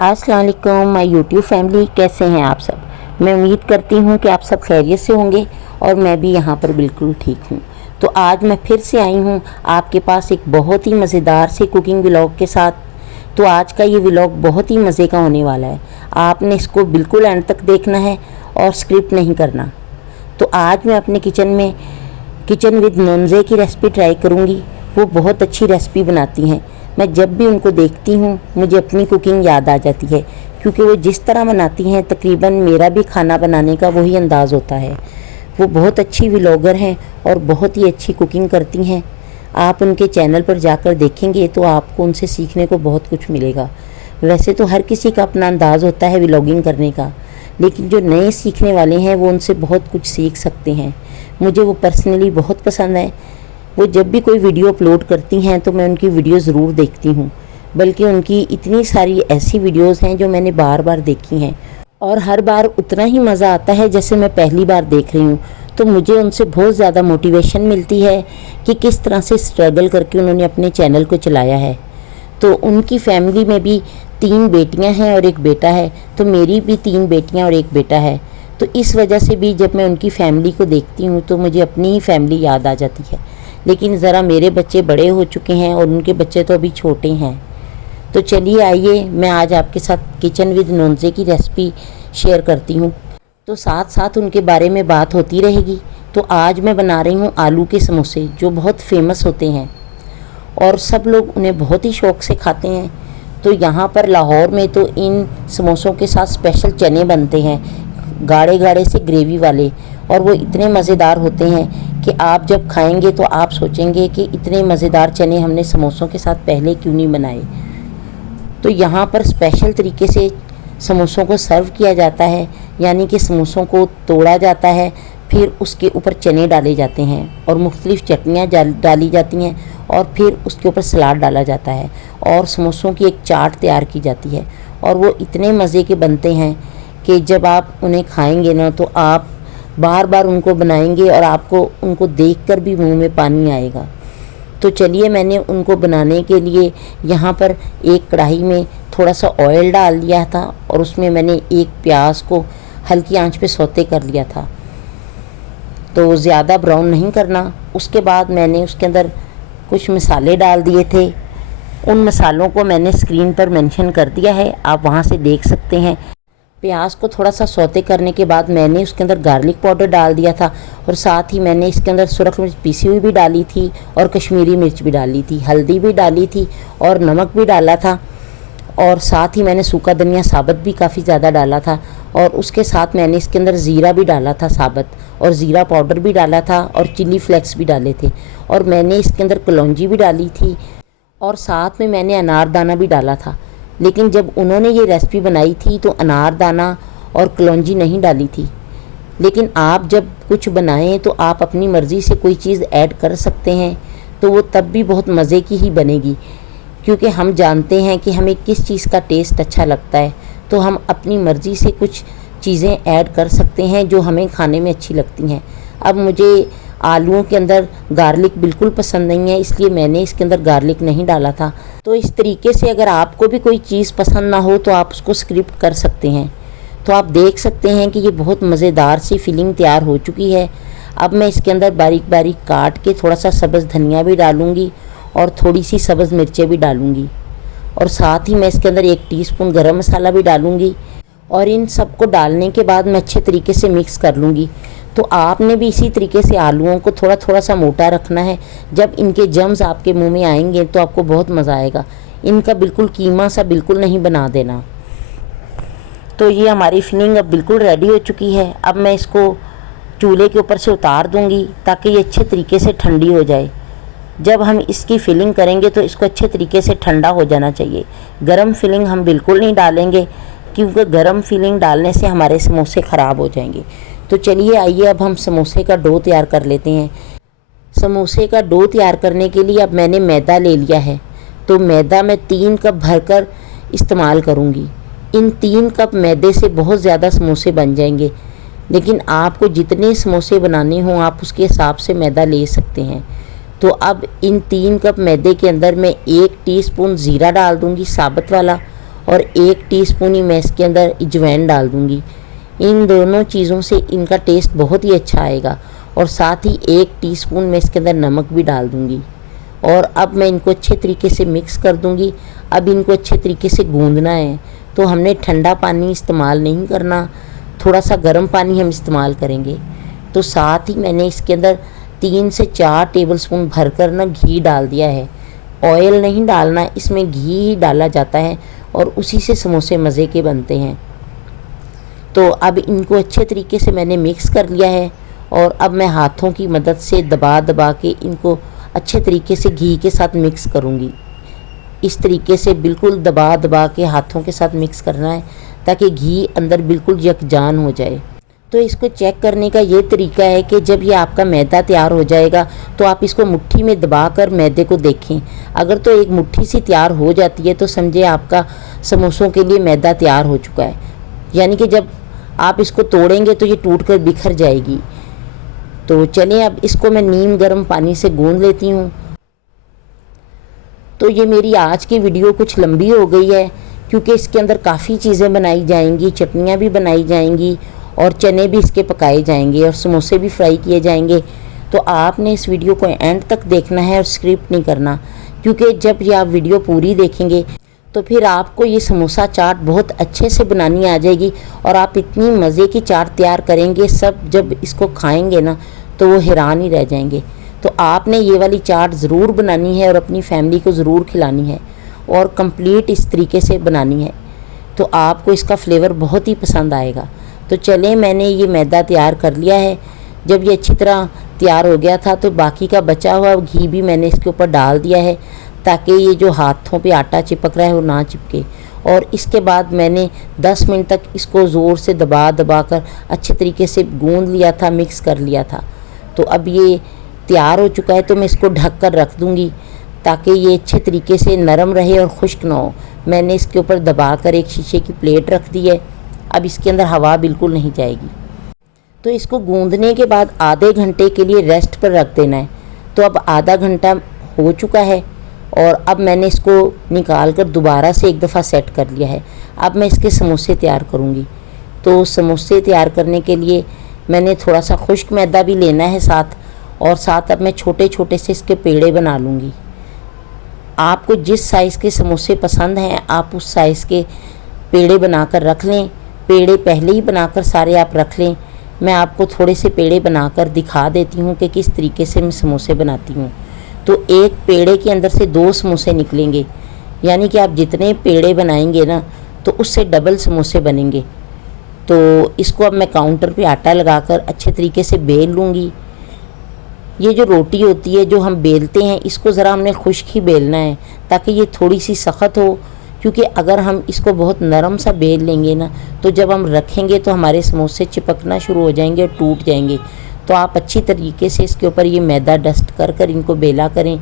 अस्सलाम वालेकुम my YouTube family, कैसे हैं आप सब। मैं उम्मीद करती हूँ कि आप सब खैरियत से होंगे और मैं भी यहाँ पर बिल्कुल ठीक हूँ। तो आज मैं फिर से आई हूँ आपके पास एक बहुत ही मज़ेदार से कुकिंग व्लॉग के साथ। तो आज का ये व्लॉग बहुत ही मज़े का होने वाला है। आपने इसको बिल्कुल एंड तक देखना है और स्क्रिप्ट नहीं करना। तो आज मैं अपने किचन विद नॉनजे की रेसिपी ट्राई करूँगी। वो बहुत अच्छी रेसिपी बनाती हैं। मैं जब भी उनको देखती हूँ मुझे अपनी कुकिंग याद आ जाती है, क्योंकि वो जिस तरह बनाती हैं तकरीबन मेरा भी खाना बनाने का वही अंदाज़ होता है। वो बहुत अच्छी व्लॉगर हैं और बहुत ही अच्छी कुकिंग करती हैं। आप उनके चैनल पर जाकर देखेंगे तो आपको उनसे सीखने को बहुत कुछ मिलेगा। वैसे तो हर किसी का अपना अंदाज़ होता है व्लॉगिंग करने का, लेकिन जो नए सीखने वाले हैं वो उनसे बहुत कुछ सीख सकते हैं। मुझे वो पर्सनली बहुत पसंद है। वो जब भी कोई वीडियो अपलोड करती हैं तो मैं उनकी वीडियो ज़रूर देखती हूँ, बल्कि उनकी इतनी सारी ऐसी वीडियोस हैं जो मैंने बार बार देखी हैं और हर बार उतना ही मज़ा आता है जैसे मैं पहली बार देख रही हूँ। तो मुझे उनसे बहुत ज़्यादा मोटिवेशन मिलती है कि किस तरह से स्ट्रगल करके उन्होंने अपने चैनल को चलाया है। तो उनकी फैमिली में भी 3 बेटियां हैं और 1 बेटा है। तो मेरी भी 3 बेटियां और 1 बेटा है। तो इस वजह से भी जब मैं उनकी फैमिली को देखती हूँ तो मुझे अपनी ही फैमिली याद आ जाती है। लेकिन ज़रा मेरे बच्चे बड़े हो चुके हैं और उनके बच्चे तो अभी छोटे हैं। तो चलिए आइए मैं आज आपके साथ किचन विद नॉनजे की रेसिपी शेयर करती हूँ। तो साथ साथ उनके बारे में बात होती रहेगी। तो आज मैं बना रही हूँ आलू के समोसे, जो बहुत फेमस होते हैं और सब लोग उन्हें बहुत ही शौक़ से खाते हैं। तो यहाँ पर लाहौर में तो इन समोसों के साथ स्पेशल चने बनते हैं, गाढ़े गाढ़े से ग्रेवी वाले, और वो इतने मज़ेदार होते हैं कि आप जब खाएंगे तो आप सोचेंगे कि इतने मज़ेदार चने हमने समोसों के साथ पहले क्यों नहीं बनाए। तो यहाँ पर स्पेशल तरीके से समोसों को सर्व किया जाता है, यानी कि समोसों को तोड़ा जाता है, फिर उसके ऊपर चने डाले जाते हैं और मुख्तलिफ़ चटनियाँ डाली जाती हैं और फिर उसके ऊपर सलाद डाला जाता है और समोसों की एक चाट तैयार की जाती है। और वो इतने मज़े के बनते हैं कि जब आप उन्हें खाएंगे ना तो आप बार बार उनको बनाएंगे और आपको उनको देखकर भी मुंह में पानी आएगा। तो चलिए मैंने उनको बनाने के लिए यहाँ पर एक कढ़ाई में थोड़ा सा ऑयल डाल लिया था और उसमें मैंने एक प्याज को हल्की आंच पे सौते कर लिया था। तो ज़्यादा ब्राउन नहीं करना। उसके बाद मैंने उसके अंदर कुछ मसाले डाल दिए थे। उन मसालों को मैंने स्क्रीन पर मेंशन कर दिया है, आप वहाँ से देख सकते हैं। प्याज को थोड़ा सा सौते करने के बाद मैंने उसके अंदर गार्लिक पाउडर डाल दिया था और साथ ही मैंने इसके अंदर सुरख मिर्च पीसी हुई भी डाली थी और कश्मीरी मिर्च भी डाली थी, हल्दी भी डाली थी और नमक भी डाला था। और साथ ही मैंने सूखा धनिया साबुत भी काफ़ी ज़्यादा डाला था और उसके साथ मैंने इसके अंदर ज़ीरा भी डाला था साबुत, और ज़ीरा पाउडर भी डाला था और चिली फ्लेक्स भी डाले थे, और मैंने इसके अंदर कलौंजी भी डाली थी और साथ में मैंने अनारदाना भी डाला था। लेकिन जब उन्होंने ये रेसिपी बनाई थी तो अनारदाना और कलौंजी नहीं डाली थी। लेकिन आप जब कुछ बनाएं तो आप अपनी मर्ज़ी से कोई चीज़ ऐड कर सकते हैं, तो वो तब भी बहुत मज़े की ही बनेगी, क्योंकि हम जानते हैं कि हमें किस चीज़ का टेस्ट अच्छा लगता है। तो हम अपनी मर्ज़ी से कुछ चीज़ें ऐड कर सकते हैं जो हमें खाने में अच्छी लगती हैं। अब मुझे आलूओं के अंदर गार्लिक बिल्कुल पसंद नहीं है, इसलिए मैंने इसके अंदर गार्लिक नहीं डाला था। तो इस तरीके से अगर आपको भी कोई चीज़ पसंद ना हो तो आप उसको स्किप कर सकते हैं। तो आप देख सकते हैं कि ये बहुत मज़ेदार सी फिलिंग तैयार हो चुकी है। अब मैं इसके अंदर बारीक बारीक काट के थोड़ा सा सब्ज़ धनिया भी डालूँगी और थोड़ी सी सब्ज़ मिर्चें भी डालूँगी, और साथ ही मैं इसके अंदर 1 टीस्पून गरम मसाला भी डालूँगी। और इन सब को डालने के बाद मैं अच्छे तरीके से मिक्स कर लूँगी। तो आपने भी इसी तरीके से आलूओं को थोड़ा थोड़ा सा मोटा रखना है। जब इनके जम्स आपके मुंह में आएंगे तो आपको बहुत मज़ा आएगा। इनका बिल्कुल कीमा सा बिल्कुल नहीं बना देना। तो ये हमारी फिलिंग अब बिल्कुल रेडी हो चुकी है। अब मैं इसको चूल्हे के ऊपर से उतार दूँगी ताकि ये अच्छे तरीके से ठंडी हो जाए। जब हम इसकी फिलिंग करेंगे तो इसको अच्छे तरीके से ठंडा हो जाना चाहिए। गरम फिलिंग हम बिल्कुल नहीं डालेंगे, क्योंकि गरम फिलिंग डालने से हमारे समोसे ख़राब हो जाएंगे। तो चलिए आइए अब हम समोसे का डो तैयार कर लेते हैं। समोसे का डो तैयार करने के लिए अब मैंने मैदा ले लिया है। तो मैदा मैं 3 कप भरकर इस्तेमाल करूँगी। इन 3 कप मैदे से बहुत ज़्यादा समोसे बन जाएंगे, लेकिन आपको जितने समोसे बनाने हों आप उसके हिसाब से मैदा ले सकते हैं। तो अब इन 3 कप मैदे के अंदर मैं 1 टीस्पून ज़ीरा डाल दूँगी साबुत वाला, और 1 टीस्पून ही मैं इसके अंदर अजवाइन डाल दूँगी। इन दोनों चीज़ों से इनका टेस्ट बहुत ही अच्छा आएगा। और साथ ही 1 टीस्पून मैं इसके अंदर नमक भी डाल दूँगी। और अब मैं इनको अच्छे तरीके से मिक्स कर दूँगी। अब इनको अच्छे तरीके से गूँदना है, तो हमने ठंडा पानी इस्तेमाल नहीं करना, थोड़ा सा गर्म पानी हम इस्तेमाल करेंगे। तो साथ ही मैंने इसके अंदर 3 से 4 टेबलस्पून भरकर ना घी डाल दिया है। ऑयल नहीं डालना, इसमें घी ही डाला जाता है और उसी से समोसे मज़े के बनते हैं। तो अब इनको अच्छे तरीके से मैंने मिक्स कर लिया है और अब मैं हाथों की मदद से दबा दबा के इनको अच्छे तरीके से घी के साथ मिक्स करूँगी। इस तरीके से बिल्कुल दबा दबा के हाथों के साथ मिक्स करना है ताकि घी अंदर बिल्कुल यकजान हो जाए। तो इसको चेक करने का ये तरीका है कि जब ये आपका मैदा तैयार हो जाएगा तो आप इसको मुट्ठी में दबाकर मैदे को देखें। अगर तो एक मुट्ठी सी तैयार हो जाती है तो समझे आपका समोसों के लिए मैदा तैयार हो चुका है। यानी कि जब आप इसको तोड़ेंगे तो ये टूट कर बिखर जाएगी। तो चलिए अब इसको मैं नीम गर्म पानी से गूंद लेती हूँ। तो ये मेरी आज की वीडियो कुछ लंबी हो गई है क्योंकि इसके अंदर काफ़ी चीज़ें बनाई जाएंगी, चटनियाँ भी बनाई जाएंगी और चने भी इसके पकाए जाएंगे और समोसे भी फ्राई किए जाएंगे। तो आपने इस वीडियो को एंड तक देखना है और स्किप नहीं करना, क्योंकि जब ये आप वीडियो पूरी देखेंगे तो फिर आपको ये समोसा चाट बहुत अच्छे से बनानी आ जाएगी और आप इतनी मज़े की चाट तैयार करेंगे, सब जब इसको खाएंगे ना तो वो हैरान ही रह जाएंगे। तो आपने ये वाली चाट ज़रूर बनानी है और अपनी फैमिली को ज़रूर खिलानी है और कंप्लीट इस तरीके से बनानी है, तो आपको इसका फ्लेवर बहुत ही पसंद आएगा। तो चलें, मैंने ये मैदा तैयार कर लिया है। जब ये अच्छी तरह तैयार हो गया था तो बाकी का बचा हुआ घी भी मैंने इसके ऊपर डाल दिया है ताकि ये जो हाथों पे आटा चिपक रहा है वो ना चिपके। और इसके बाद मैंने 10 मिनट तक इसको ज़ोर से दबा दबा कर अच्छे तरीके से गूंद लिया था, मिक्स कर लिया था। तो अब ये तैयार हो चुका है, तो मैं इसको ढक कर रख दूँगी ताकि ये अच्छे तरीके से नरम रहे और खुश्क ना हो। मैंने इसके ऊपर दबा कर एक शीशे की प्लेट रख दी है। अब इसके अंदर हवा बिल्कुल नहीं जाएगी। तो इसको गूंदने के बाद आधे घंटे के लिए रेस्ट पर रख देना है। तो अब आधा घंटा हो चुका है और अब मैंने इसको निकाल कर दोबारा से एक दफ़ा सेट कर लिया है। अब मैं इसके समोसे तैयार करूँगी। तो समोसे तैयार करने के लिए मैंने थोड़ा सा खुश्क मैदा भी लेना है साथ, और साथ अब मैं छोटे छोटे से इसके पेड़े बना लूँगी। आपको जिस साइज़ के समोसे पसंद हैं आप उस साइज़ के पेड़े बनाकर रख लें। पेड़े पहले ही बनाकर सारे आप रख लें। मैं आपको थोड़े से पेड़े बनाकर दिखा देती हूँ कि किस तरीके से मैं समोसे बनाती हूँ। तो एक पेड़े के अंदर से 2 समोसे निकलेंगे, यानी कि आप जितने पेड़े बनाएंगे ना तो उससे डबल समोसे बनेंगे। तो इसको अब मैं काउंटर पे आटा लगाकर अच्छे तरीके से बेल लूँगी। ये जो रोटी होती है जो हम बेलते हैं, इसको ज़रा हमने खुश्क ही बेलना है ताकि ये थोड़ी सी सख्त हो, क्योंकि अगर हम इसको बहुत नरम सा बेल लेंगे ना तो जब हम रखेंगे तो हमारे समोसे चिपकना शुरू हो जाएंगे और टूट जाएंगे। तो आप अच्छी तरीके से इसके ऊपर ये मैदा डस्ट कर कर इनको बेला करें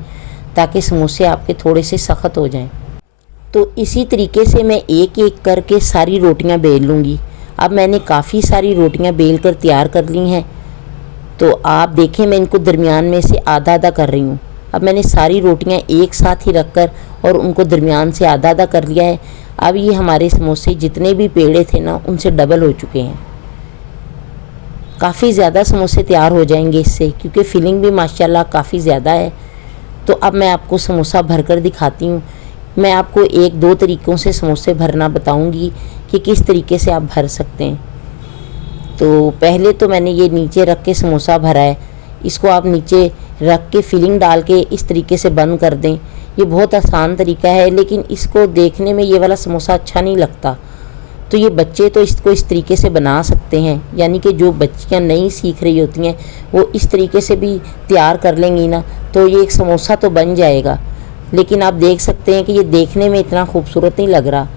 ताकि समोसे आपके थोड़े से सख्त हो जाएं। तो इसी तरीके से मैं एक एक करके सारी रोटियां बेल लूँगी। अब मैंने काफ़ी सारी रोटियां बेल कर तैयार कर ली हैं। तो आप देखें, मैं इनको दरमियान में से आधा आधा कर रही हूँ। अब मैंने सारी रोटियां एक साथ ही रख कर और उनको दरमियान से आधा आधा कर लिया है। अब ये हमारे समोसे जितने भी पेड़े थे ना उनसे डबल हो चुके हैं। काफ़ी ज़्यादा समोसे तैयार हो जाएंगे इससे, क्योंकि फिलिंग भी माशाल्लाह काफ़ी ज़्यादा है। तो अब मैं आपको समोसा भर कर दिखाती हूँ। मैं आपको 1-2 तरीक़ों से समोसे भरना बताऊँगी कि किस तरीके से आप भर सकते हैं। तो पहले तो मैंने ये नीचे रख के समोसा भरा है। इसको आप नीचे रख के फिलिंग डाल के इस तरीके से बंद कर दें। ये बहुत आसान तरीका है, लेकिन इसको देखने में ये वाला समोसा अच्छा नहीं लगता। तो ये बच्चे तो इसको इस तरीके से बना सकते हैं, यानी कि जो बच्चियां नहीं सीख रही होती हैं वो इस तरीके से भी तैयार कर लेंगी ना तो ये एक समोसा तो बन जाएगा। लेकिन आप देख सकते हैं कि ये देखने में इतना खूबसूरत नहीं लग रहा,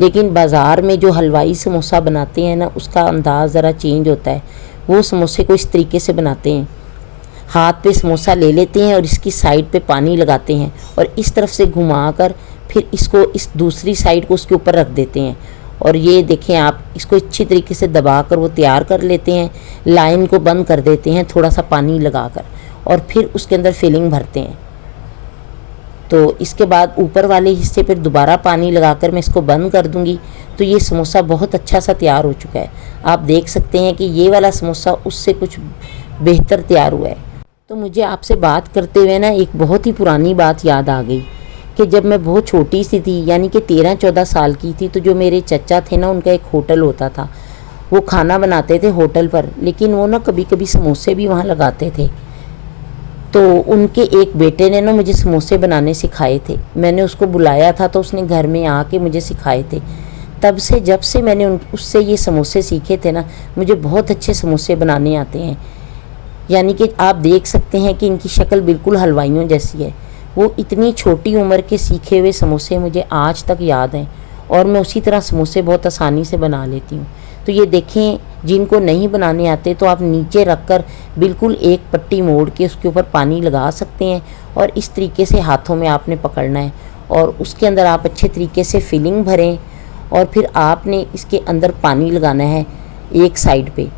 लेकिन बाज़ार में जो हलवाई समोसा बनाते हैं ना उसका अंदाज़ ज़रा चेंज होता है। वो समोसे को इस तरीके से बनाते हैं, हाथ पे समोसा ले लेते हैं और इसकी साइड पे पानी लगाते हैं और इस तरफ से घुमाकर फिर इसको इस दूसरी साइड को उसके ऊपर रख देते हैं। और ये देखें आप, इसको अच्छी तरीके से दबाकर वो तैयार कर लेते हैं। लाइन को बंद कर देते हैं थोड़ा सा पानी लगाकर और फिर उसके अंदर फिलिंग भरते हैं। तो इसके बाद ऊपर वाले हिस्से पर दोबारा पानी लगाकर मैं इसको बंद कर दूंगी। तो ये समोसा बहुत अच्छा सा तैयार हो चुका है। आप देख सकते हैं कि ये वाला समोसा उससे कुछ बेहतर तैयार हुआ है। तो मुझे आपसे बात करते हुए ना एक बहुत ही पुरानी बात याद आ गई कि जब मैं बहुत छोटी सी थी, यानी कि 13-14 साल की थी, तो जो मेरे चचा थे ना, उनका एक होटल होता था। वो खाना बनाते थे होटल पर, लेकिन वो ना कभी कभी समोसे भी वहाँ लगाते थे। तो उनके एक बेटे ने ना मुझे समोसे बनाने सिखाए थे। मैंने उसको बुलाया था तो उसने घर में आके मुझे सिखाए थे। तब से जब से मैंने उससे ये समोसे सीखे थे ना, मुझे बहुत अच्छे समोसे बनाने आते हैं। यानी कि आप देख सकते हैं कि इनकी शक्ल बिल्कुल हलवाइयों जैसी है। वो इतनी छोटी उम्र के सीखे हुए समोसे मुझे आज तक याद हैं और मैं उसी तरह समोसे बहुत आसानी से बना लेती हूँ। तो ये देखें, जिनको नहीं बनाने आते तो आप नीचे रखकर बिल्कुल एक पट्टी मोड़ के उसके ऊपर पानी लगा सकते हैं और इस तरीके से हाथों में आपने पकड़ना है और उसके अंदर आप अच्छे तरीके से फिलिंग भरें और फिर आपने इसके अंदर पानी लगाना है एक साइड पे,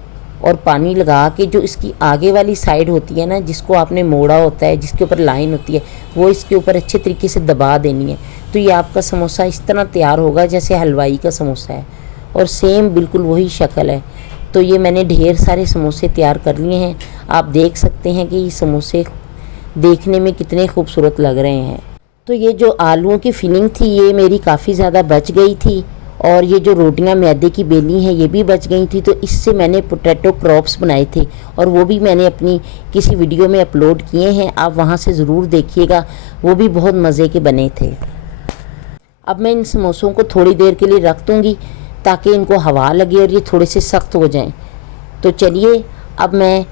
और पानी लगा के जो इसकी आगे वाली साइड होती है ना, जिसको आपने मोड़ा होता है, जिसके ऊपर लाइन होती है, वो इसके ऊपर अच्छे तरीके से दबा देनी है। तो ये आपका समोसा इस तरह तैयार होगा जैसे हलवाई का समोसा है और सेम बिल्कुल वही शक्ल है। तो ये मैंने ढेर सारे समोसे तैयार कर लिए हैं। आप देख सकते हैं कि ये समोसे देखने में कितने खूबसूरत लग रहे हैं। तो ये जो आलूओं की फिलिंग थी ये मेरी काफ़ी ज़्यादा बच गई थी और ये जो रोटियां मैदे की बेली हैं ये भी बच गई थी। तो इससे मैंने पोटैटो क्रॉप्स बनाए थे और वो भी मैंने अपनी किसी वीडियो में अपलोड किए हैं, आप वहाँ से ज़रूर देखिएगा, वो भी बहुत मज़े के बने थे। अब मैं इन समोसों को थोड़ी देर के लिए रख दूँगी ताकि इनको हवा लगे और ये थोड़े से सख्त हो जाएं। तो चलिए अब मैं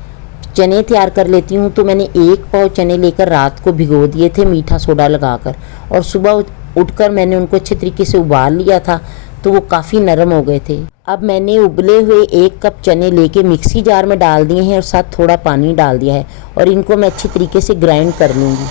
चने तैयार कर लेती हूँ। तो मैंने 1 पाव चने लेकर रात को भिगो दिए थे मीठा सोडा लगाकर, और सुबह उठकर मैंने उनको अच्छे तरीके से उबाल लिया था, तो वो काफ़ी नरम हो गए थे। अब मैंने उबले हुए 1 कप चने लेके मिक्सी जार में डाल दिए हैं और साथ थोड़ा पानी डाल दिया है और इनको मैं अच्छी तरीके से ग्राइंड कर लूँगी।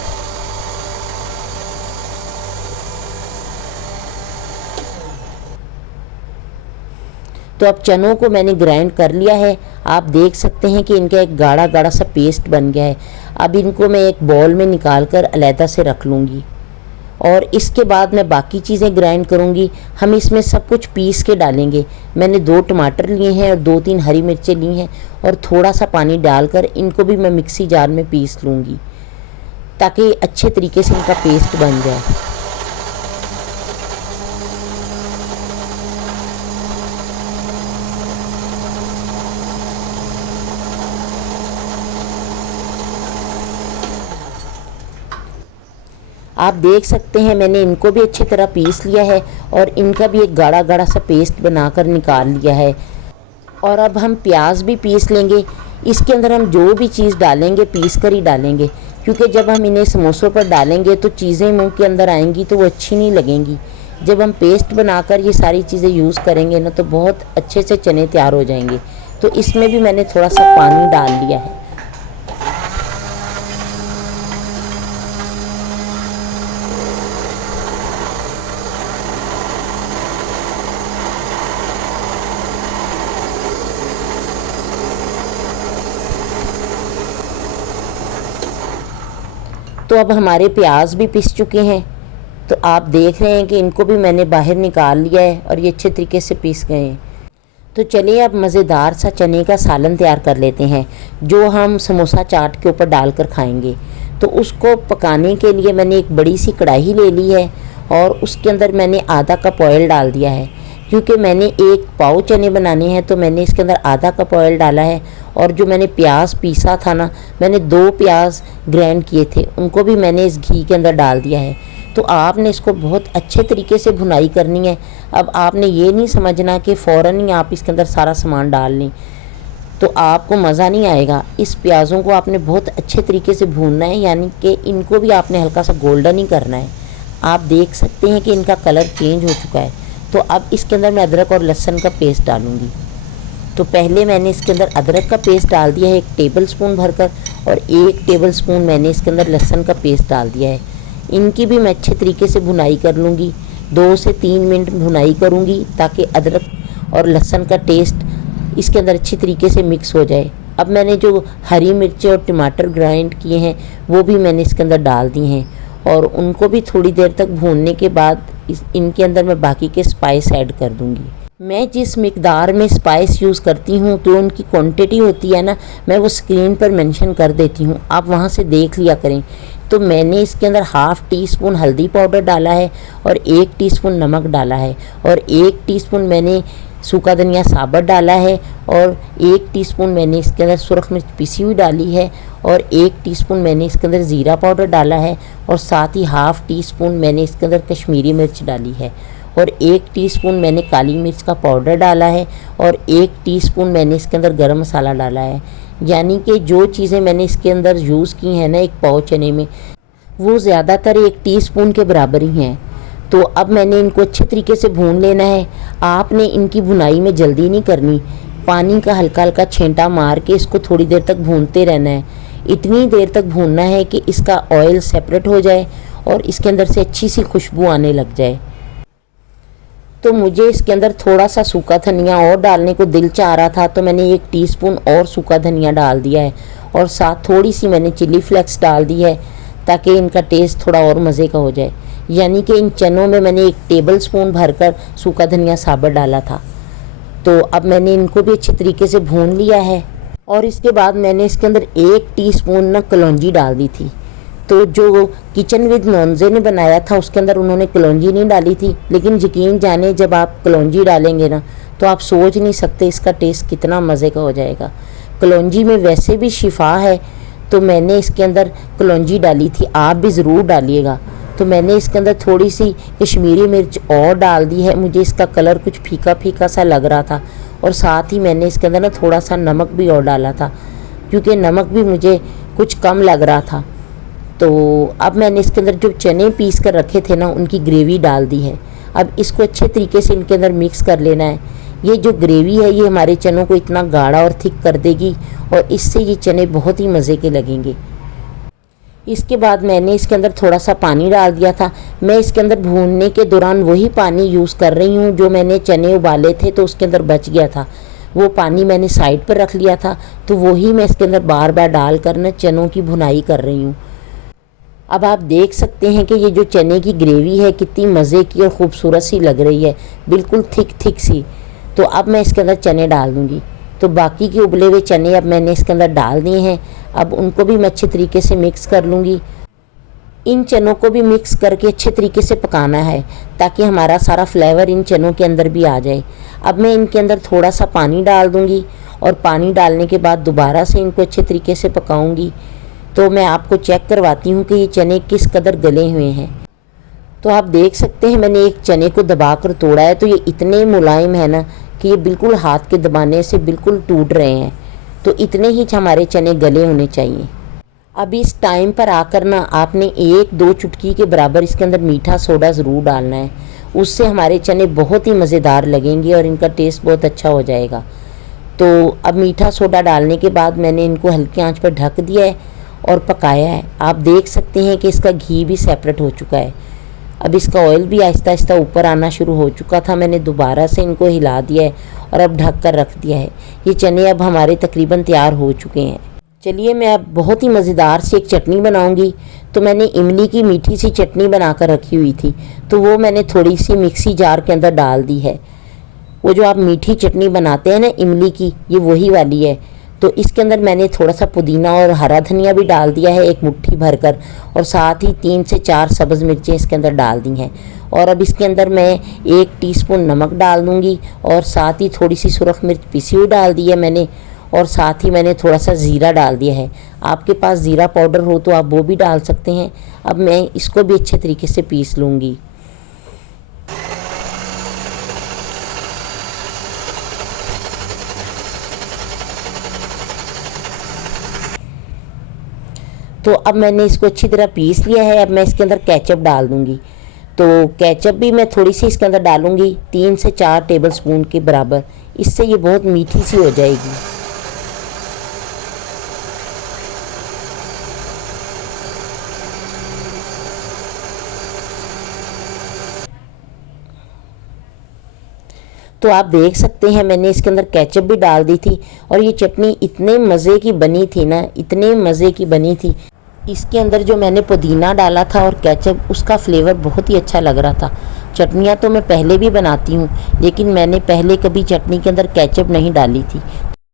तो अब चनों को मैंने ग्राइंड कर लिया है। आप देख सकते हैं कि इनका एक गाढ़ा गाढ़ा सा पेस्ट बन गया है। अब इनको मैं एक बॉल में निकाल कर अलहदा से रख लूँगी और इसके बाद मैं बाकी चीज़ें ग्राइंड करूँगी। हम इसमें सब कुछ पीस के डालेंगे। मैंने 2 टमाटर लिए हैं और 2-3 हरी मिर्चें ली हैं और थोड़ा सा पानी डालकर इनको भी मैं मिक्सी जार में पीस लूँगी ताकि अच्छे तरीके से इनका पेस्ट बन जाए। आप देख सकते हैं मैंने इनको भी अच्छी तरह पीस लिया है और इनका भी एक गाढ़ा गाढ़ा सा पेस्ट बनाकर निकाल लिया है। और अब हम प्याज भी पीस लेंगे। इसके अंदर हम जो भी चीज़ डालेंगे पीस कर ही डालेंगे, क्योंकि जब हम इन्हें समोसों पर डालेंगे तो चीज़ें मुंह के अंदर आएंगी तो वो अच्छी नहीं लगेंगी। जब हम पेस्ट बनाकर ये सारी चीज़ें यूज़ करेंगे ना तो बहुत अच्छे से चने तैयार हो जाएंगे। तो इसमें भी मैंने थोड़ा सा पानी डाल लिया है। तो अब हमारे प्याज भी पिस चुके हैं। तो आप देख रहे हैं कि इनको भी मैंने बाहर निकाल लिया है और ये अच्छे तरीके से पिस गए हैं। तो चलिए अब मज़ेदार सा चने का सालन तैयार कर लेते हैं जो हम समोसा चाट के ऊपर डालकर खाएंगे। तो उसको पकाने के लिए मैंने एक बड़ी सी कढ़ाई ले ली है और उसके अंदर मैंने आधा कप ऑयल डाल दिया है। क्योंकि मैंने 1 पाव चने बनाने हैं तो मैंने इसके अंदर आधा कप ऑयल डाला है। और जो मैंने प्याज पीसा था ना, मैंने 2 प्याज ग्राइंड किए थे, उनको भी मैंने इस घी के अंदर डाल दिया है। तो आपने इसको बहुत अच्छे तरीके से भुनाई करनी है। अब आपने ये नहीं समझना कि फ़ौरन ही आप इसके अंदर सारा सामान डाल लें, तो आपको मज़ा नहीं आएगा। इस प्याज़ों को आपने बहुत अच्छे तरीके से भूनना है, यानी कि इनको भी आपने हल्का सा गोल्डन ही करना है। आप देख सकते हैं कि इनका कलर चेंज हो चुका है। तो अब इसके अंदर मैं अदरक और लहसुन का पेस्ट डालूँगी। तो पहले मैंने इसके अंदर अदरक का पेस्ट डाल दिया है 1 टेबलस्पून भरकर, और 1 टेबलस्पून मैंने इसके अंदर लहसुन का पेस्ट डाल दिया है। इनकी भी मैं अच्छे तरीके से भुनाई कर लूँगी। 2 से 3 मिनट भुनाई करूँगी ताकि अदरक और लहसुन का टेस्ट इसके अंदर अच्छी तरीके से मिक्स हो जाए। अब मैंने जो हरी मिर्चें और टमाटर ग्राइंड किए हैं वो भी मैंने इसके अंदर डाल दिए हैं और उनको भी थोड़ी देर तक भूनने के बाद इनके अंदर मैं बाकी के स्पाइस ऐड कर दूंगी। मैं जिस मिकदार में स्पाइस यूज़ करती हूँ, तो उनकी क्वांटिटी होती है ना, मैं वो स्क्रीन पर मेंशन कर देती हूँ, आप वहाँ से देख लिया करें। तो मैंने इसके अंदर हाफ़ टी स्पून हल्दी पाउडर डाला है और 1 टीस्पून नमक डाला है और 1 टीस्पून मैंने सूखा धनिया साबुत डाला है और 1 टीस्पून मैंने इसके अंदर सुरख मिर्च पिसी हुई डाली है और 1 टीस्पून मैंने इसके अंदर ज़ीरा पाउडर डाला है और साथ ही हाफ़ टी स्पून मैंने इसके अंदर कश्मीरी मिर्च डाली है और 1 टीस्पून मैंने काली मिर्च का पाउडर डाला है और 1 टीस्पून मैंने इसके अंदर गरम मसाला डाला है। यानी कि जो चीज़ें मैंने इसके अंदर यूज़ की हैं ना एक पाव चने में, वो ज़्यादातर 1 टीस्पून के बराबर ही हैं। तो अब मैंने इनको अच्छे तरीके से भून लेना है। आपने इनकी भुनाई में जल्दी नहीं करनी, पानी का हल्का हल्का छेंटा मार के इसको थोड़ी देर तक भूनते रहना है। इतनी देर तक भूनना है कि इसका ऑयल सेपरेट हो जाए और इसके अंदर से अच्छी सी खुशबू आने लग जाए। तो मुझे इसके अंदर थोड़ा सा सूखा धनिया और डालने को दिल चाह रहा था, तो मैंने 1 टीस्पून और सूखा धनिया डाल दिया है और साथ थोड़ी सी मैंने चिली फ्लेक्स डाल दी है ताकि इनका टेस्ट थोड़ा और मज़े का हो जाए। यानी कि इन चनों में मैंने 1 टेबल स्पून भरकर सूखा धनिया साबुत डाला था। तो अब मैंने इनको भी अच्छे तरीके से भून लिया है और इसके बाद मैंने इसके अंदर 1 टीस्पून ना कलौंजी डाल दी थी। तो जो किचन विद नॉन्जे ने बनाया था उसके अंदर उन्होंने कलौंजी नहीं डाली थी, लेकिन यकीन जाने जब आप कलौंजी डालेंगे ना तो आप सोच नहीं सकते इसका टेस्ट कितना मज़े का हो जाएगा। कलौंजी में वैसे भी शिफा है, तो मैंने इसके अंदर कलौंजी डाली थी, आप भी ज़रूर डालिएगा। तो मैंने इसके अंदर थोड़ी सी कश्मीरी मिर्च और डाल दी है, मुझे इसका कलर कुछ फीका फीका सा लग रहा था और साथ ही मैंने इसके अंदर ना थोड़ा सा नमक भी और डाला था क्योंकि नमक भी मुझे कुछ कम लग रहा था। तो अब मैंने इसके अंदर जो चने पीस कर रखे थे ना उनकी ग्रेवी डाल दी है। अब इसको अच्छे तरीके से इनके अंदर मिक्स कर लेना है। ये जो ग्रेवी है ये हमारे चनों को इतना गाढ़ा और थिक कर देगी और इससे ये चने बहुत ही मज़े के लगेंगे। इसके बाद मैंने इसके अंदर थोड़ा सा पानी डाल दिया था। मैं इसके अंदर भूनने के दौरान वही पानी यूज़ कर रही हूँ जो मैंने चने उबाले थे तो उसके अंदर बच गया था, वो पानी मैंने साइड पर रख लिया था। तो वही मैं इसके अंदर बार बार डाल कर ना चनों की भुनाई कर रही हूँ। अब आप देख सकते हैं कि ये जो चने की ग्रेवी है कितनी मज़े की और ख़ूबसूरत सी लग रही है, बिल्कुल थिक सी। तो अब मैं इसके अंदर चने डाल दूँगी। तो बाकी के उबले हुए चने अब मैंने इसके अंदर डाल दिए हैं। अब उनको भी मैं अच्छे तरीके से मिक्स कर लूँगी। इन चनों को भी मिक्स करके अच्छे तरीके से पकाना है ताकि हमारा सारा फ्लेवर इन चनों के अंदर भी आ जाए। अब मैं इनके अंदर थोड़ा सा पानी डाल दूँगी और पानी डालने के बाद दोबारा से इनको अच्छे तरीके से पकाऊँगी। तो मैं आपको चेक करवाती हूँ कि ये चने किस कदर गले हुए हैं। तो आप देख सकते हैं मैंने एक चने को दबा कर तोड़ा है, तो ये इतने मुलायम है ना कि ये बिल्कुल हाथ के दबाने से बिल्कुल टूट रहे हैं। तो इतने ही हमारे चने गले होने चाहिए। अब इस टाइम पर आकर ना आपने 1-2 चुटकी के बराबर इसके अंदर मीठा सोडा ज़रूर डालना है, उससे हमारे चने बहुत ही मज़ेदार लगेंगे और इनका टेस्ट बहुत अच्छा हो जाएगा। तो अब मीठा सोडा डालने के बाद मैंने इनको हल्की आंच पर ढक दिया है और पकाया है। आप देख सकते हैं कि इसका घी भी सेपरेट हो चुका है। अब इसका ऑयल भी आहिस्ता आहिस्ता ऊपर आना शुरू हो चुका था। मैंने दोबारा से इनको हिला दिया है और अब ढक कर रख दिया है। ये चने अब हमारे तकरीबन तैयार हो चुके हैं। चलिए मैं अब बहुत ही मज़ेदार सी एक चटनी बनाऊंगी। तो मैंने इमली की मीठी सी चटनी बना कर रखी हुई थी, तो वो मैंने थोड़ी सी मिक्सी जार के अंदर डाल दी है। वो जो आप मीठी चटनी बनाते हैं ना इमली की, ये वही वाली है। तो इसके अंदर मैंने थोड़ा सा पुदीना और हरा धनिया भी डाल दिया है, एक मुट्ठी भरकर, और साथ ही 3 से 4 सब्ज़ मिर्चें इसके अंदर डाल दी हैं। और अब इसके अंदर मैं 1 टीस्पून नमक डाल दूँगी और साथ ही थोड़ी सी सुरख मिर्च पिसी हुई डाल दी है मैंने, और साथ ही मैंने थोड़ा सा ज़ीरा डाल दिया है। आपके पास ज़ीरा पाउडर हो तो आप वो भी डाल सकते हैं। अब मैं इसको भी अच्छे तरीके से पीस लूँगी। तो अब मैंने इसको अच्छी तरह पीस लिया है। अब मैं इसके अंदर केचप डाल दूँगी। तो केचप भी मैं थोड़ी सी इसके अंदर डालूँगी, 3 से 4 टेबल स्पून के बराबर। इससे ये बहुत मीठी सी हो जाएगी। तो आप देख सकते हैं मैंने इसके अंदर केचप भी डाल दी थी और ये चटनी इतने मज़े की बनी थी ना, इतने मज़े की बनी थी इसके अंदर जो मैंने पुदीना डाला था और केचप, उसका फ्लेवर बहुत ही अच्छा लग रहा था। चटनियाँ तो मैं पहले भी बनाती हूँ, लेकिन मैंने पहले कभी चटनी के अंदर केचप नहीं डाली थी।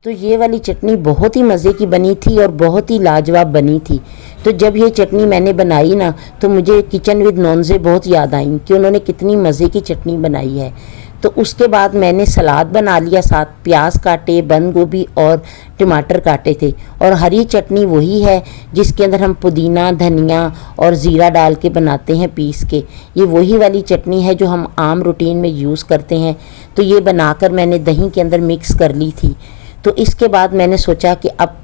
तो ये वाली चटनी बहुत ही मज़े की बनी थी और बहुत ही लाजवाब बनी थी। तो जब ये चटनी मैंने बनाई ना, तो मुझे किचन विद नॉन्जे बहुत याद आई कि उन्होंने कितनी मज़े की चटनी बनाई है। तो उसके बाद मैंने सलाद बना लिया, साथ प्याज काटे, बंद गोभी और टमाटर काटे थे। और हरी चटनी वही है जिसके अंदर हम पुदीना, धनिया और ज़ीरा डाल के बनाते हैं पीस के। ये वही वाली चटनी है जो हम आम रूटीन में यूज़ करते हैं। तो ये बनाकर मैंने दही के अंदर मिक्स कर ली थी। तो इसके बाद मैंने सोचा कि अब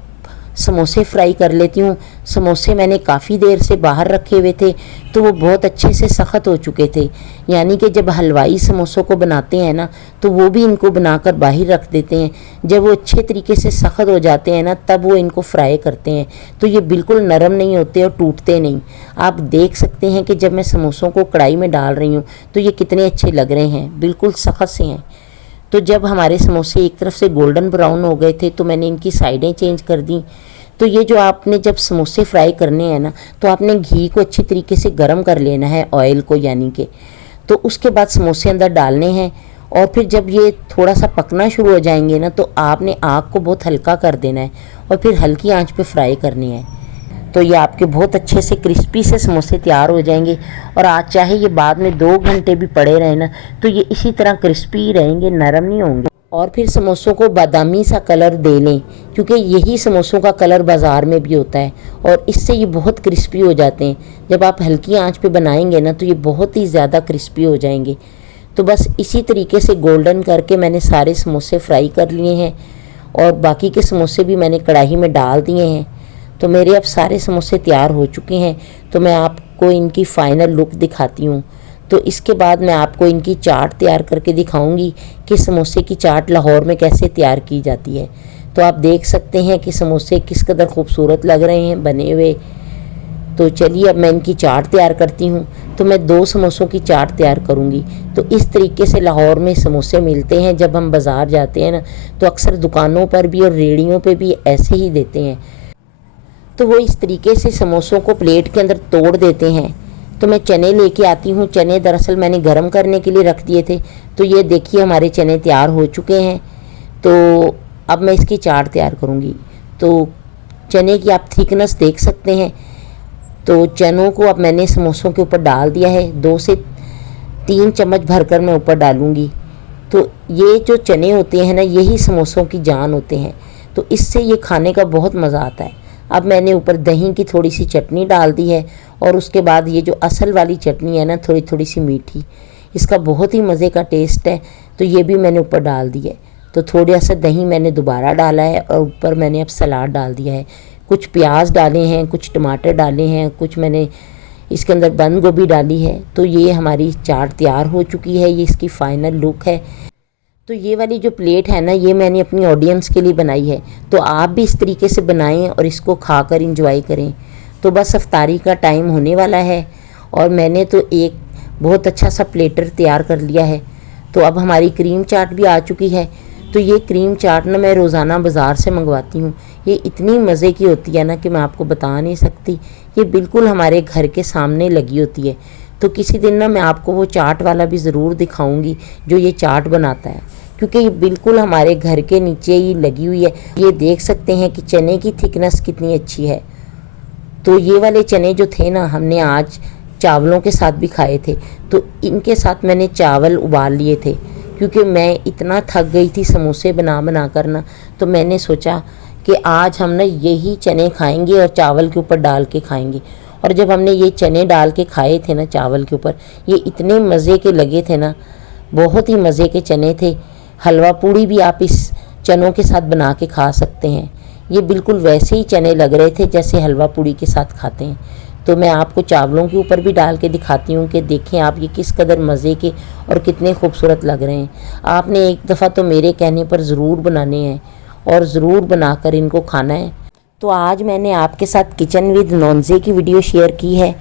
समोसे फ्राई कर लेती हूँ। समोसे मैंने काफ़ी देर से बाहर रखे हुए थे, तो वो बहुत अच्छे से सख्त हो चुके थे। यानी कि जब हलवाई समोसों को बनाते हैं ना, तो वो भी इनको बनाकर बाहर रख देते हैं। जब वो अच्छे तरीके से सख्त हो जाते हैं ना, तब वो इनको फ्राई करते हैं। तो ये बिल्कुल नरम नहीं होते और टूटते नहीं। आप देख सकते हैं कि जब मैं समोसों को कढ़ाई में डाल रही हूँ तो ये कितने अच्छे लग रहे हैं, बिल्कुल सख्त से हैं। तो जब हमारे समोसे एक तरफ से गोल्डन ब्राउन हो गए थे, तो मैंने इनकी साइडें चेंज कर दी। तो ये जो आपने जब समोसे फ्राई करने हैं ना, तो आपने घी को अच्छी तरीके से गर्म कर लेना है, ऑयल को यानी कि। तो उसके बाद समोसे अंदर डालने हैं और फिर जब ये थोड़ा सा पकना शुरू हो जाएंगे ना, तो आपने आग को बहुत हल्का कर देना है और फिर हल्की आंच पे फ्राई करने हैं। तो ये आपके बहुत अच्छे से क्रिस्पी से समोसे तैयार हो जाएंगे। और आज चाहे ये बाद में 2 घंटे भी पड़े रहे ना, तो ये इसी तरह क्रिस्पी रहेंगे, नरम नहीं होंगे। और फिर समोसों को बादामी सा कलर दे लें, क्योंकि यही समोसों का कलर बाज़ार में भी होता है और इससे ये बहुत क्रिस्पी हो जाते हैं। जब आप हल्की आंच पे बनाएंगे ना, तो ये बहुत ही ज़्यादा क्रिस्पी हो जाएंगे। तो बस इसी तरीके से गोल्डन करके मैंने सारे समोसे फ्राई कर लिए हैं और बाकी के समोसे भी मैंने कढ़ाई में डाल दिए हैं। तो मेरे अब सारे समोसे तैयार हो चुके हैं। तो मैं आपको इनकी फ़ाइनल लुक दिखाती हूँ। तो इसके बाद मैं आपको इनकी चाट तैयार करके दिखाऊंगी कि समोसे की चाट लाहौर में कैसे तैयार की जाती है। तो आप देख सकते हैं कि समोसे किस कदर खूबसूरत लग रहे हैं बने हुए। तो चलिए अब मैं इनकी चाट तैयार करती हूँ। तो मैं 2 समोसों की चाट तैयार करूँगी। तो इस तरीके से लाहौर में समोसे मिलते हैं। जब हम बाज़ार जाते हैं ना, तो अक्सर दुकानों पर भी और रेहड़ियों पर भी ऐसे ही देते हैं। तो वो इस तरीके से समोसों को प्लेट के अंदर तोड़ देते हैं। तो मैं चने लेके आती हूँ। चने दरअसल मैंने गरम करने के लिए रख दिए थे। तो ये देखिए हमारे चने तैयार हो चुके हैं। तो अब मैं इसकी चाट तैयार करूँगी। तो चने की आप थिकनेस देख सकते हैं। तो चनों को अब मैंने समोसों के ऊपर डाल दिया है। 2 से 3 चम्मच भरकर मैं ऊपर डालूँगी। तो ये जो चने होते हैं ना, यही समोसों की जान होते हैं। तो इससे ये खाने का बहुत मज़ा आता है। अब मैंने ऊपर दही की थोड़ी सी चटनी डाल दी है और उसके बाद ये जो असल वाली चटनी है ना, थोड़ी थोड़ी सी मीठी, इसका बहुत ही मज़े का टेस्ट है। तो ये भी मैंने ऊपर डाल दी है। तो थोड़ा सा दही मैंने दोबारा डाला है और ऊपर मैंने अब सलाद डाल दिया है। कुछ प्याज डाले हैं, कुछ टमाटर डाले हैं, कुछ मैंने इसके अंदर बंद गोभी डाली है। तो ये हमारी चाट तैयार हो चुकी है। ये इसकी फ़ाइनल लुक है। तो ये वाली जो प्लेट है ना, ये मैंने अपनी ऑडियंस के लिए बनाई है। तो आप भी इस तरीके से बनाएं और इसको खाकर इंजॉय करें। तो बस इफ्तारी का टाइम होने वाला है और मैंने तो एक बहुत अच्छा सा प्लेटर तैयार कर लिया है। तो अब हमारी क्रीम चाट भी आ चुकी है। तो ये क्रीम चाट ना मैं रोज़ाना बाज़ार से मंगवाती हूँ। ये इतनी मज़े की होती है ना कि मैं आपको बता नहीं सकती। ये बिल्कुल हमारे घर के सामने लगी होती है। तो किसी दिन ना मैं आपको वो चाट वाला भी ज़रूर दिखाऊंगी जो ये चाट बनाता है, क्योंकि ये बिल्कुल हमारे घर के नीचे ही लगी हुई है। ये देख सकते हैं कि चने की थिकनेस कितनी अच्छी है। तो ये वाले चने जो थे ना, हमने आज चावलों के साथ भी खाए थे। तो इनके साथ मैंने चावल उबाल लिए थे, क्योंकि मैं इतना थक गई थी समोसे बना बना कर ना। तो मैंने सोचा कि आज हम ना यही चने खाएंगे और चावल के ऊपर डाल के खाएंगे। और जब हमने ये चने डाल के खाए थे ना चावल के ऊपर, ये इतने मज़े के लगे थे ना, बहुत ही मज़े के चने थे। हलवा पूड़ी भी आप इस चनों के साथ बना के खा सकते हैं। ये बिल्कुल वैसे ही चने लग रहे थे जैसे हलवा पूड़ी के साथ खाते हैं। तो मैं आपको चावलों के ऊपर भी डाल के दिखाती हूँ कि देखें आप ये किस कदर मज़े के और कितने खूबसूरत लग रहे हैं। आपने एक दफ़ा तो मेरे कहने पर ज़रूर बनाने हैं और ज़रूर बनाकर इनको खाना है। तो आज मैंने आपके साथ किचन विद नॉन्जे की वीडियो शेयर की है।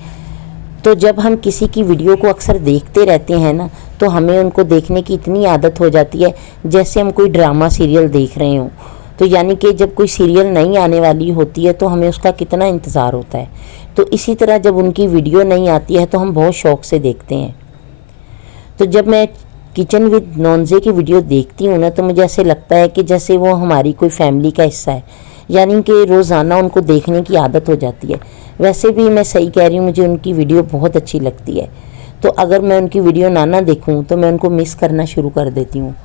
तो जब हम किसी की वीडियो को अक्सर देखते रहते हैं ना, तो हमें उनको देखने की इतनी आदत हो जाती है जैसे हम कोई ड्रामा सीरियल देख रहे हों। तो यानी कि जब कोई सीरियल नई आने वाली होती है तो हमें उसका कितना इंतज़ार होता है। तो इसी तरह जब उनकी वीडियो नहीं आती है तो हम बहुत शौक़ से देखते हैं। तो जब मैं किचन विद नॉन्जे की वीडियो देखती हूँ ना, तो मुझे ऐसे लगता है कि जैसे वो हमारी कोई फैमिली का हिस्सा है, यानी कि रोज़ाना उनको देखने की आदत हो जाती है। वैसे भी मैं सही कह रही हूँ, मुझे उनकी वीडियो बहुत अच्छी लगती है। तो अगर मैं उनकी वीडियो ना देखूँ तो मैं उनको मिस करना शुरू कर देती हूँ।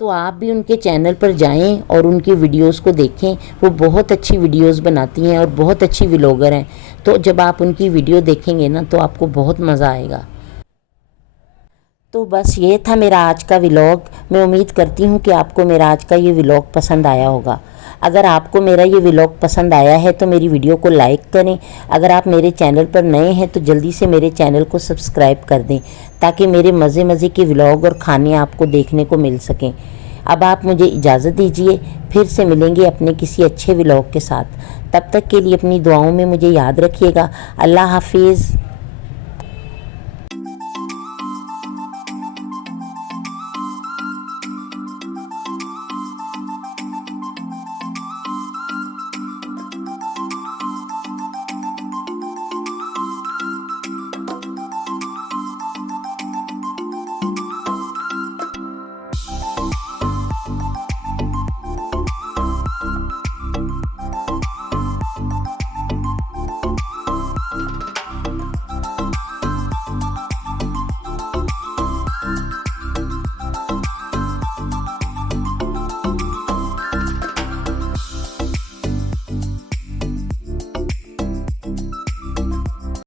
तो आप भी उनके चैनल पर जाएं और उनकी वीडियोस को देखें। वो बहुत अच्छी वीडियोस बनाती हैं और बहुत अच्छी व्लॉगर हैं। तो जब आप उनकी वीडियो देखेंगे ना तो आपको बहुत मज़ा आएगा। तो बस ये था मेरा आज का व्लॉग। मैं उम्मीद करती हूँ कि आपको मेरा आज का ये व्लॉग पसंद आया होगा। अगर आपको मेरा ये व्लॉग पसंद आया है तो मेरी वीडियो को लाइक करें। अगर आप मेरे चैनल पर नए हैं तो जल्दी से मेरे चैनल को सब्सक्राइब कर दें, ताकि मेरे मज़े मज़े के व्लॉग और खाने आपको देखने को मिल सकें। अब आप मुझे इजाज़त दीजिए, फिर से मिलेंगे अपने किसी अच्छे व्लॉग के साथ। तब तक के लिए अपनी दुआओं में मुझे याद रखिएगा। अल्लाह हाफिज़।